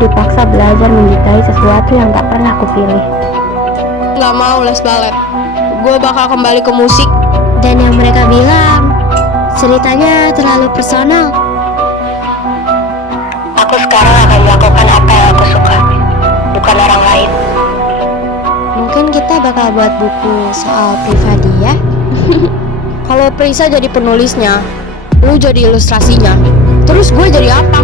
dipaksa belajar mencintai sesuatu yang tak pernah kupilih. Gak mau les balet. Gue bakal kembali ke musik. Dan yang mereka bilang, ceritanya terlalu personal. Aku sekarang akan melakukan apa yang aku suka, bukan orang lain. Mungkin kita bakal buat buku soal pribadi ya. Kalau Prisa jadi penulisnya, lu jadi ilustrasinya, terus gue jadi apa?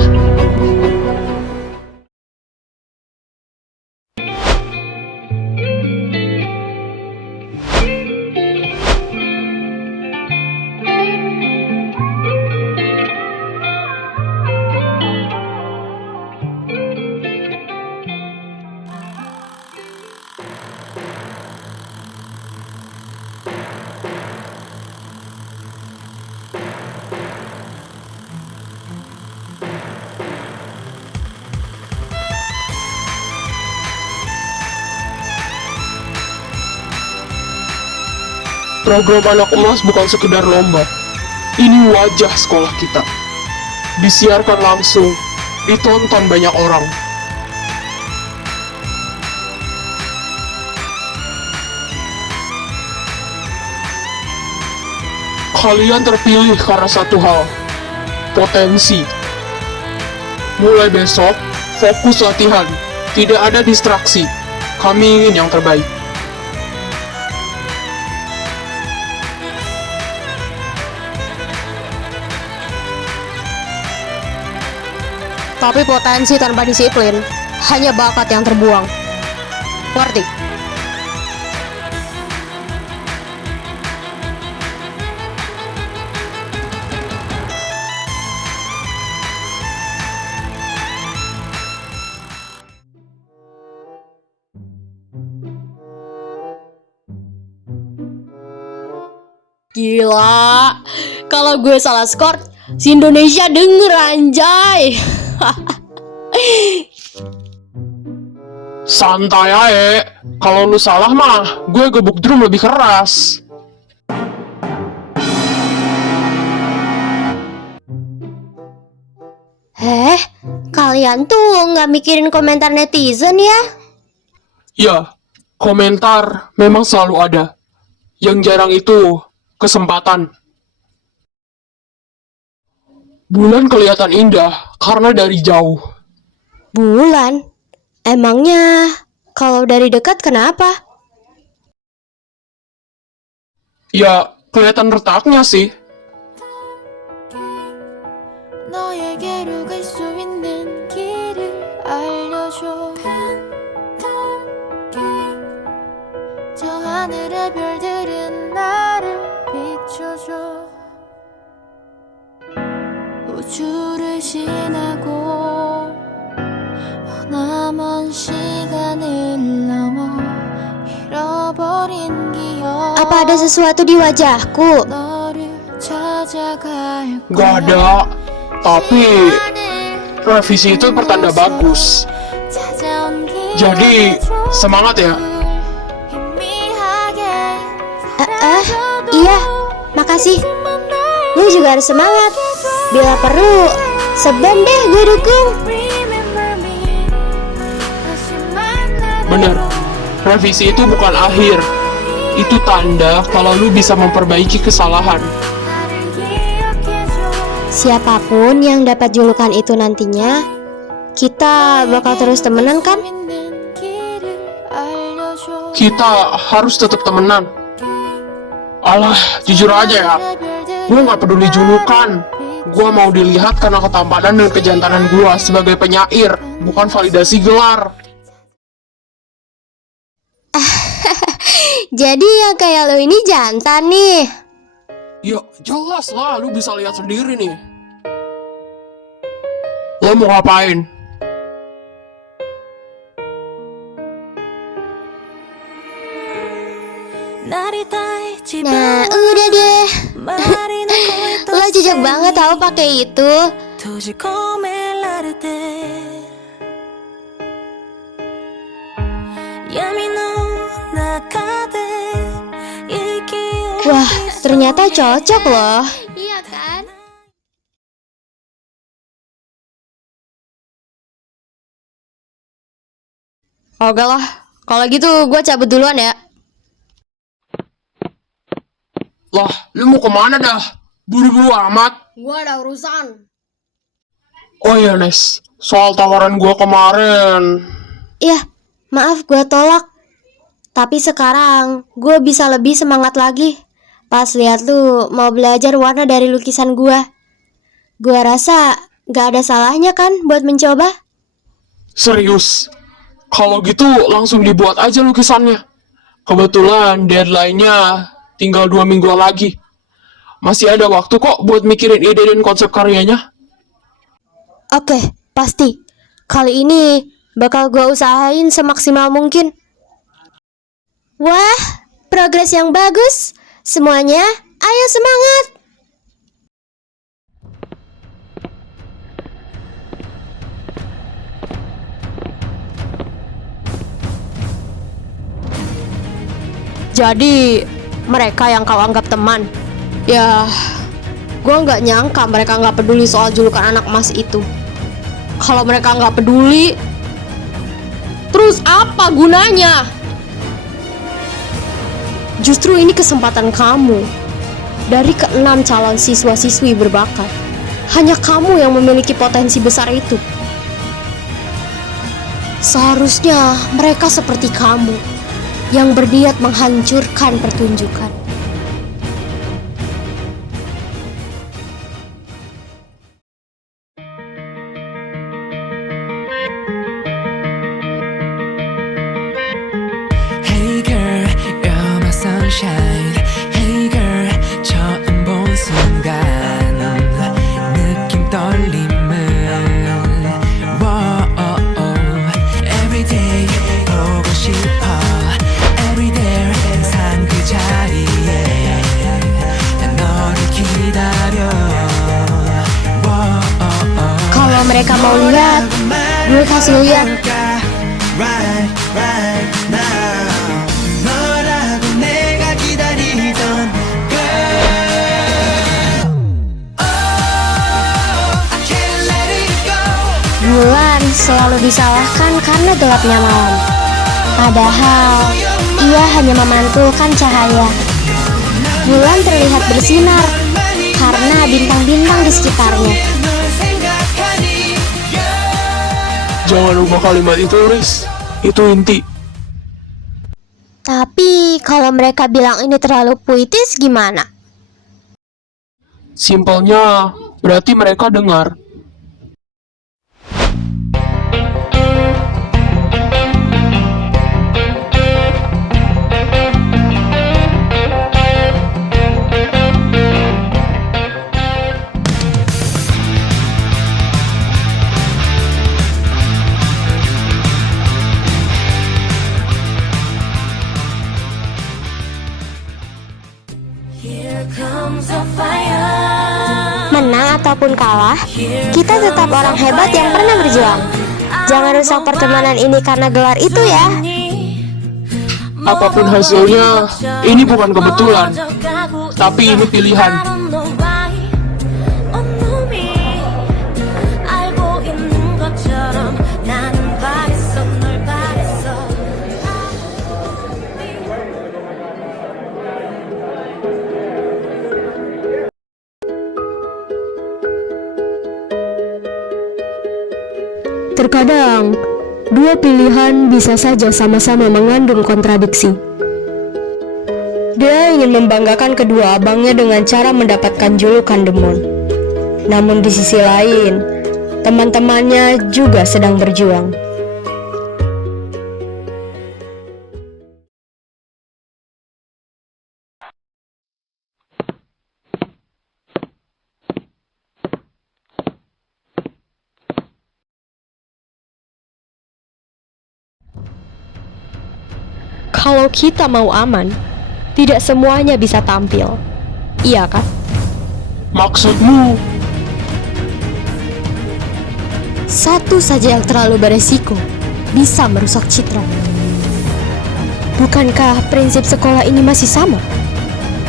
Program Anak Emas bukan sekedar lomba. Ini wajah sekolah kita. Disiarkan langsung, ditonton banyak orang. Kalian terpilih karena satu hal, potensi. Mulai besok, fokus latihan. Tidak ada distraksi. Kami ingin yang terbaik. Tapi potensi tanpa disiplin hanya bakat yang terbuang. Ngerti? Gila, kalau gue salah skor, si Indonesia denger anjay. Santai aja, kalau lu salah mah, gue gebuk drum lebih keras. Kalian tuh nggak mikirin komentar netizen ya? Ya, komentar memang selalu ada. Yang jarang itu kesempatan. Bulan kelihatan indah karena dari jauh. Bulan? Emangnya kalau dari dekat kenapa? Ya, kelihatan retaknya sih. 너에게로 갈 수 있는 길을 알려줘 저 하늘의 별들은 나를 비춰줘 우주를 지나고 머나먼 시간을 넘어 잃어버린 기억 Apa ada sesuatu di wajahku? 너를 찾아갈 Gak ada. Tapi revisi itu pertanda bagus. Jadi semangat ya. Iya, makasih. Lu juga harus semangat. Bila perlu, seban deh gue dukung. Bener, revisi itu bukan akhir. Itu tanda kalau lu bisa memperbaiki kesalahan. Siapapun yang dapat julukan itu nantinya, kita bakal terus temenan kan? Kita harus tetap temenan. Alah, jujur aja ya. Gue gak peduli julukan. Gue mau dilihat karena ketampanan dan kejantanan gue sebagai penyair, bukan validasi gelar. Jadi yang kayak lo ini jantan nih. Ya jelas lah, lu bisa lihat sendiri nih. Lo mau ngapain? Nah, udah deh. Lo cocok banget tau pakai itu. Wah, ternyata cocok loh. Oke lah, kalau gitu gue cabut duluan ya. Lah, lu mau kemana dah? Buru-buru amat. Gue ada urusan. Oh iya, Nes. Soal tawaran gua kemarin. Ya, maaf gue tolak. Tapi sekarang gue bisa lebih semangat lagi pas lihat lu mau belajar warna dari lukisan gue. Gue rasa gak ada salahnya kan buat mencoba. Serius? Kalau gitu langsung dibuat aja lukisannya. Kebetulan deadline-nya tinggal 2 minggu lagi. Masih ada waktu kok buat mikirin ide dan konsep karyanya. Oke, pasti. Kali ini bakal gue usahain semaksimal mungkin. Wah, progres yang bagus. Semuanya, ayo semangat. Jadi mereka yang kau anggap teman. Ya, gue nggak nyangka mereka nggak peduli soal julukan anak emas itu. Kalau mereka nggak peduli, terus apa gunanya? Justru ini kesempatan kamu. Dari ke-6 calon siswa-siswi berbakat, hanya kamu yang memiliki potensi besar itu. Seharusnya mereka seperti kamu, yang berniat menghancurkan pertunjukan. Hey girl, you're my sunshine. Hey girl, 처음 본 순간 느낌 떨림을 Every day 보고 싶어. Every day 항상 그 자리에 너를 기다려. Kalau mereka mau lihat, gue kasih lihat. Right now 너라고 내가 기다리던 girl. Oh, I can't let it go. Bulan selalu disalahkan karena gelapnya malam. Padahal ia hanya memantulkan cahaya. Bulan terlihat bersinar karena bintang-bintang di sekitarnya. 널 생각하니 Jangan lupa kalimat itu, Riz. Itu inti. Tapi kalau mereka bilang ini terlalu puitis gimana? Simpelnya, berarti mereka dengar. Menang ataupun kalah, kita tetap orang hebat yang pernah berjuang. Jangan rusak pertemanan ini karena gelar itu ya. Apapun hasilnya, ini bukan kebetulan, tapi ini pilihan. Terkadang, dua pilihan bisa saja sama-sama mengandung kontradiksi. Dia ingin membanggakan kedua abangnya dengan cara mendapatkan julukan demon. Namun di sisi lain, teman-temannya juga sedang berjuang. Kalau kita mau aman, tidak semuanya bisa tampil. Iya kan? Maksudmu, Satu saja yang terlalu beresiko bisa merusak citra. Bukankah prinsip sekolah ini masih sama?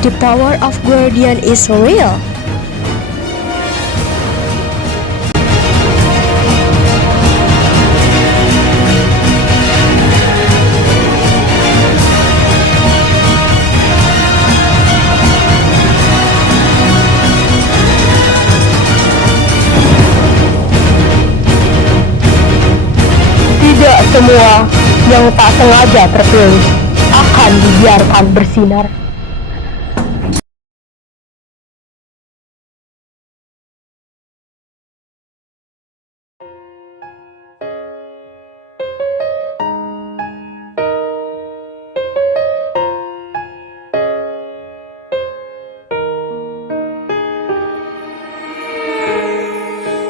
The power of guardian is real. tidak semua yang tak sengaja terpilih akan dibiarkan bersinar.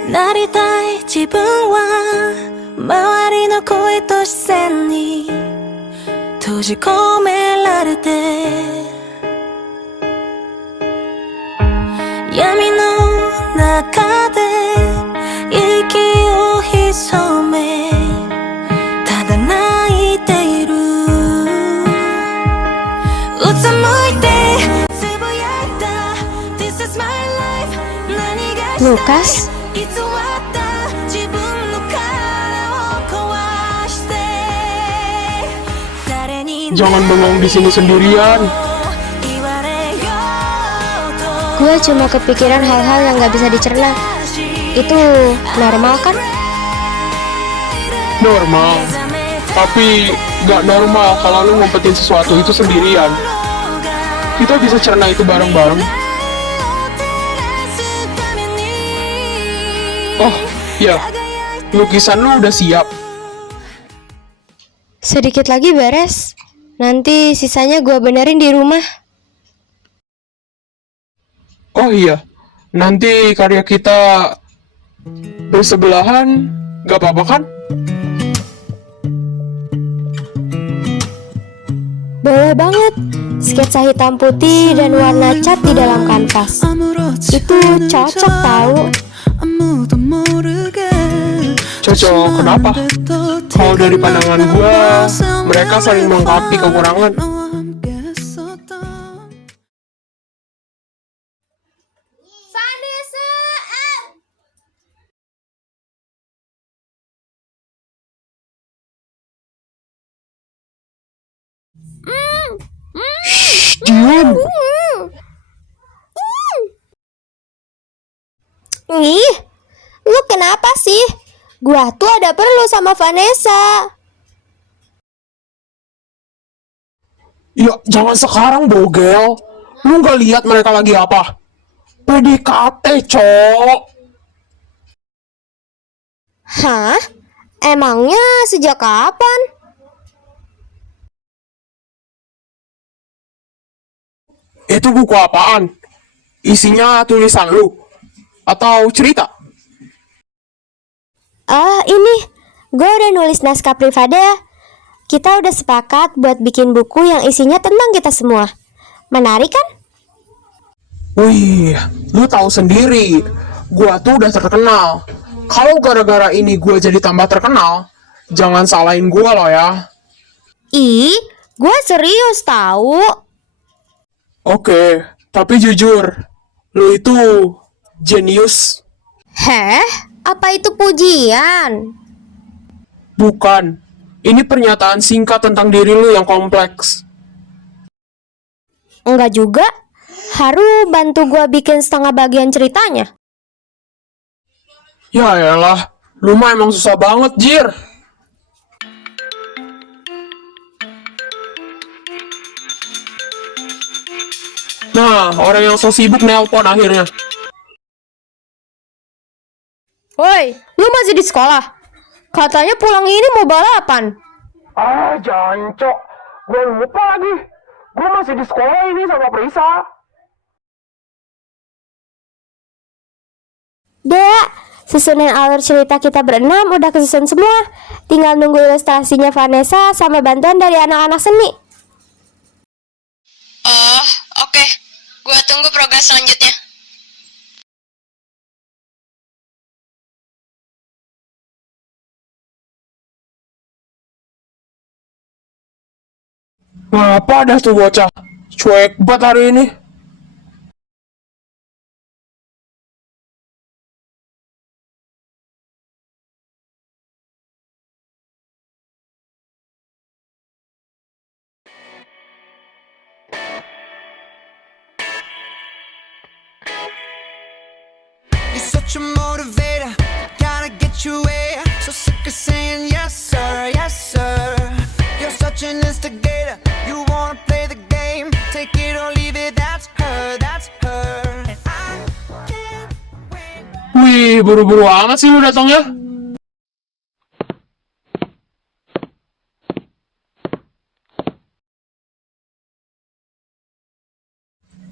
나리다이 지분와 마와리の声と視線に閉じ込められて闇の中で息を潜めただ泣いているうつむいてつぶやいた This is my life 何がしたい Lukas, 偽った自分の殻を壊して誰に Jangan bengong di sini sendirian. 言われようと gue cuma kepikiran hal-hal yang gak bisa dicerna. Itu normal kan? Normal. Tapi gak normal kalau lu ngumpetin sesuatu itu sendirian. Kita bisa cerna itu bareng-bareng. Oh, ya. Lukisan lu udah siap. Sedikit lagi beres. Nanti sisanya gue benerin di rumah. Oh iya. Nanti karya kita bersebelahan, gak apa-apa kan? Boleh banget. Sketsa hitam putih dan warna cat di dalam kanvas. Itu cocok tahu. Cocok, kenapa? Kalau dari pandangan gua, mereka saling melengkapi kekurangan. Diam! Ih, lu kenapa sih? Gua tuh ada perlu sama Vanessa. Ya, jangan sekarang, Bogel. Lu nggak lihat mereka lagi apa? PDKT, cok. Hah? Emangnya sejak kapan? Itu buku apaan? Isinya tulisan lu? Atau cerita? Ini. Gue udah nulis naskah privada. Kita udah sepakat buat bikin buku yang isinya tentang kita semua. Menarik kan? Wih, lu tahu sendiri. Gua tuh udah terkenal. Kalau gara-gara ini gua jadi tambah terkenal, jangan salahin gua loh ya. Ih, gue serius tahu. Oke, tapi jujur, lu itu jenius. Heh, apa itu pujian? Bukan, ini pernyataan singkat tentang diri lu yang kompleks. Enggak juga. Haru bantu gue bikin setengah bagian ceritanya. Ya elah, lu mah emang susah banget, Jir. Nah, orang yang so sibuk nelpon akhirnya. Woi, lu masih di sekolah? Katanya pulang ini mau balapan. Ah, jancok. Gue lupa lagi. Gue masih di sekolah ini sama Prisa. Dek, susunan alur cerita kita berenam udah kesusun semua. Tinggal nunggu ilustrasinya Vanessa sama bantuan dari anak-anak seni. Oh, oke. Gua tunggu progres selanjutnya. Ngapa dah tuh bocah? Cuek banget hari ini. You're such a motivator, gotta get you where. So sick of saying yes sir, yes Ih, buru-buru amat sih lu datangnya.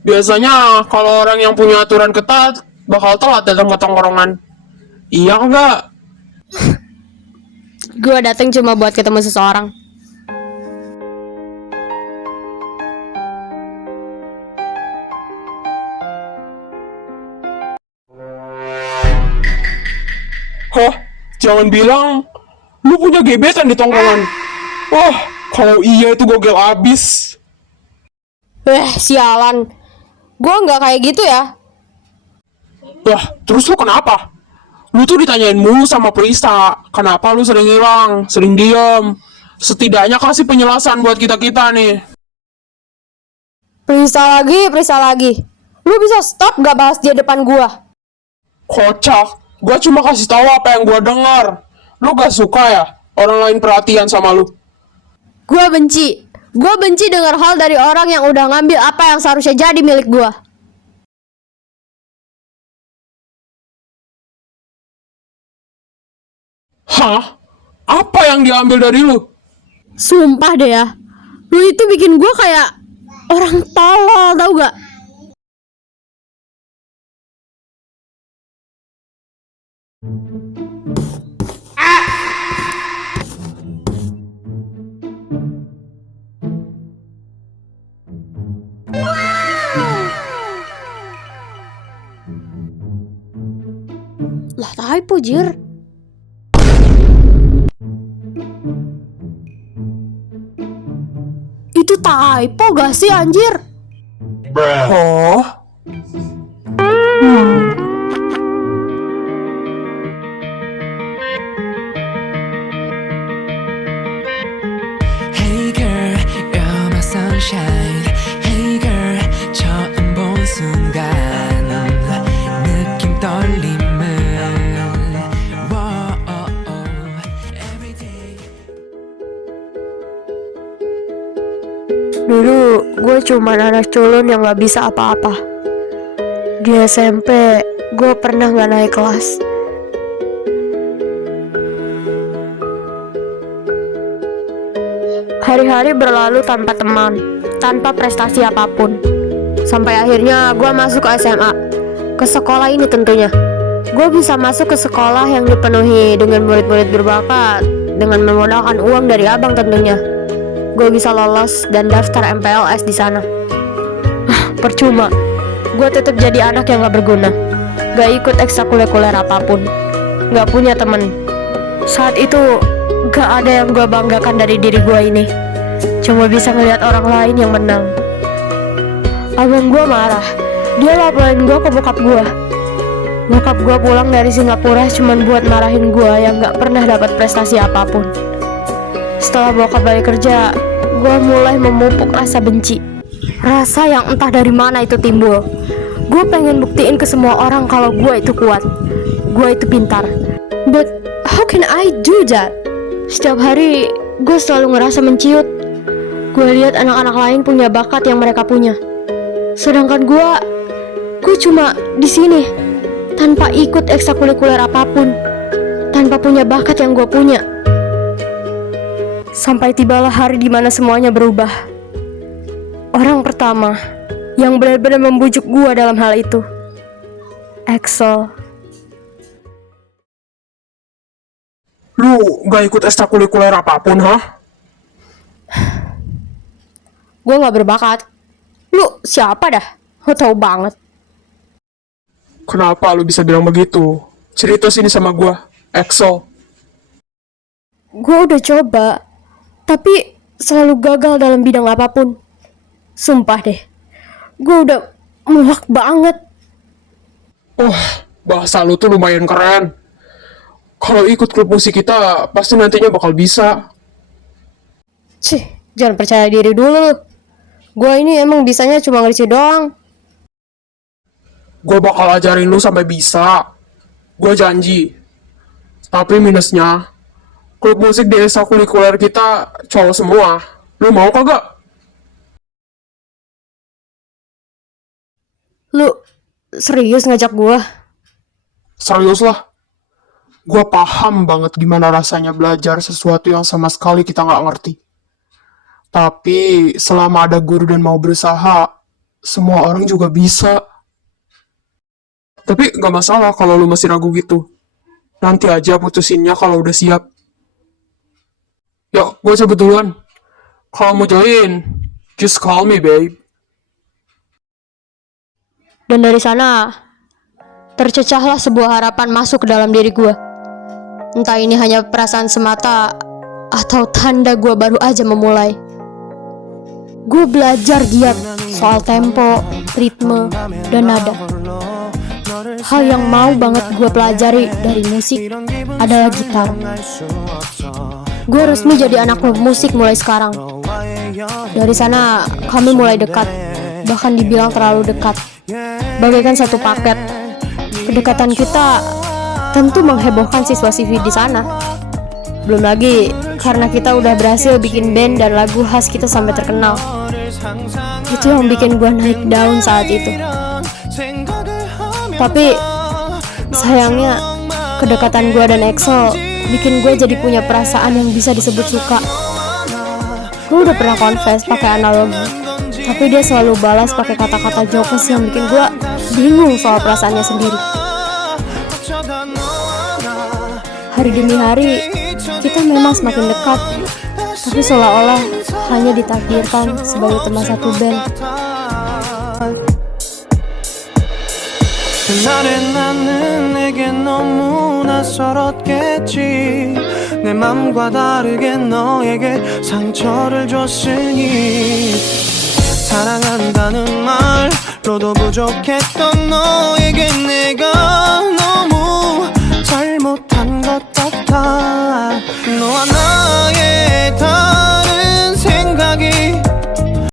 Biasanya kalau orang yang punya aturan ketat bakal telat datang ke tongkrongan. Iya enggak? Gue datang cuma buat ketemu seseorang. Hah? Jangan bilang lu punya gebetan di tongkrongan. Wah, kalau iya itu gogel abis. Sialan. Gue nggak kayak gitu ya. Wah, terus lu kenapa? Lu tuh ditanyain mulu sama Prista, kenapa lu sering hilang, sering diem. Setidaknya kasih penjelasan buat kita-kita nih. Perisa lagi. Lu bisa stop gak bahas dia depan gua? Kocak, gua cuma kasih tahu apa yang gua dengar. Lu gak suka ya orang lain perhatian sama lu? Gua benci dengar hal dari orang yang udah ngambil apa yang seharusnya jadi milik gua. Hah? Apa yang diambil dari lu? Sumpah deh ya, lu itu bikin gua kayak orang tolol, tau gak? Lah typo jir. Itu typo gak sih anjir? Oh? Hey girl, you're my sunshine. Hey girl, 처음 본 순간 느낌 떨림을. Whoa, every day. Dulu gue cuma anak culun yang gak bisa apa-apa. Di SMP gue pernah gak naik kelas. Hari-hari berlalu tanpa teman, tanpa prestasi apapun. Sampai akhirnya gue masuk ke SMA, ke sekolah ini tentunya. Gue bisa masuk ke sekolah yang dipenuhi dengan murid-murid berbakat, dengan memodalkan uang dari abang tentunya. Gue bisa lolos dan daftar MPLS di sana. Percuma, gue tetap jadi anak yang gak berguna, gak ikut ekstrakurikuler apapun, gak punya temen. Saat itu gak ada yang gue banggakan dari diri gue ini. Cuma bisa ngeliat orang lain yang menang. Abang gue marah. Dia laporin gue ke bokap gue. Bokap gue pulang dari Singapura cuman buat marahin gue yang gak pernah dapat prestasi apapun. Setelah bokap balik kerja, gue mulai memupuk rasa benci. Rasa yang entah dari mana itu timbul. Gue pengen buktiin ke semua orang kalau gue itu kuat, gue itu pintar. But how can I do that? Setiap hari gue selalu ngerasa menciut. Gue lihat anak-anak lain punya bakat yang mereka punya. Sedangkan gue cuma di sini tanpa ikut ekstrakurikuler apapun, tanpa punya bakat yang gue punya. Sampai tibalah hari dimana semuanya berubah. Orang pertama yang benar-benar membujuk gue dalam hal itu, Axel. Lu gak ikut ekstrakurikuler apapun, hah? Gue gak berbakat. Lu siapa dah? Lu tahu banget. Kenapa lu bisa bilang begitu? Cerita sini sama gua, Axel. Gue udah coba, tapi selalu gagal dalam bidang apapun. Sumpah deh, gue udah muak banget. Bahasa lu tuh lumayan keren. Kalau ikut klub musik kita, pasti nantinya bakal bisa. Cih, jangan percaya diri dulu. Gue ini emang bisanya cuma ngerisi doang. Gue bakal ajarin lu sampai bisa. Gue janji. Tapi minusnya, klub musik di ekstrakurikuler kita cowok semua. Lu mau kagak? Lu serius ngajak gue? Serius lah. Gue paham banget gimana rasanya belajar sesuatu yang sama sekali kita nggak ngerti. Tapi selama ada guru dan mau berusaha, semua orang juga bisa. Tapi nggak masalah kalau lu masih ragu gitu. Nanti aja putusinnya kalau udah siap. Yuk, gue cabut duluan. Kalau mau join, just call me, babe. Dan dari sana, tercecahlah sebuah harapan masuk ke dalam diri gue. Entah ini hanya perasaan semata atau tanda gue baru aja memulai. Gue belajar giat soal tempo, ritme, dan nada. Hal yang mau banget gue pelajari dari musik adalah gitar. Gue resmi jadi anak klub musik mulai sekarang. Dari sana kami mulai dekat, bahkan dibilang terlalu dekat, bagaikan satu paket. Kedekatan kita tentu menghebohkan siswa CV di sana. Belum lagi karena kita udah berhasil bikin band dan lagu khas kita sampai terkenal. Itu yang bikin gue naik daun saat itu. Tapi sayangnya kedekatan gue dan Excel bikin gue jadi punya perasaan yang bisa disebut suka. Gue udah pernah confess pakai analogi, tapi dia selalu balas pakai kata-kata jokes yang bikin gue bingung soal perasaannya sendiri. Hari demi hari kita memang semakin dekat, tapi seolah-olah hanya ditakdirkan sebagai teman satu band. 그날의 나는 내게 너무 낯설었겠지 내 맘과 다르게 너에게 상처를 줬으니 사랑한다는 말로도 부족했던 너에게 내가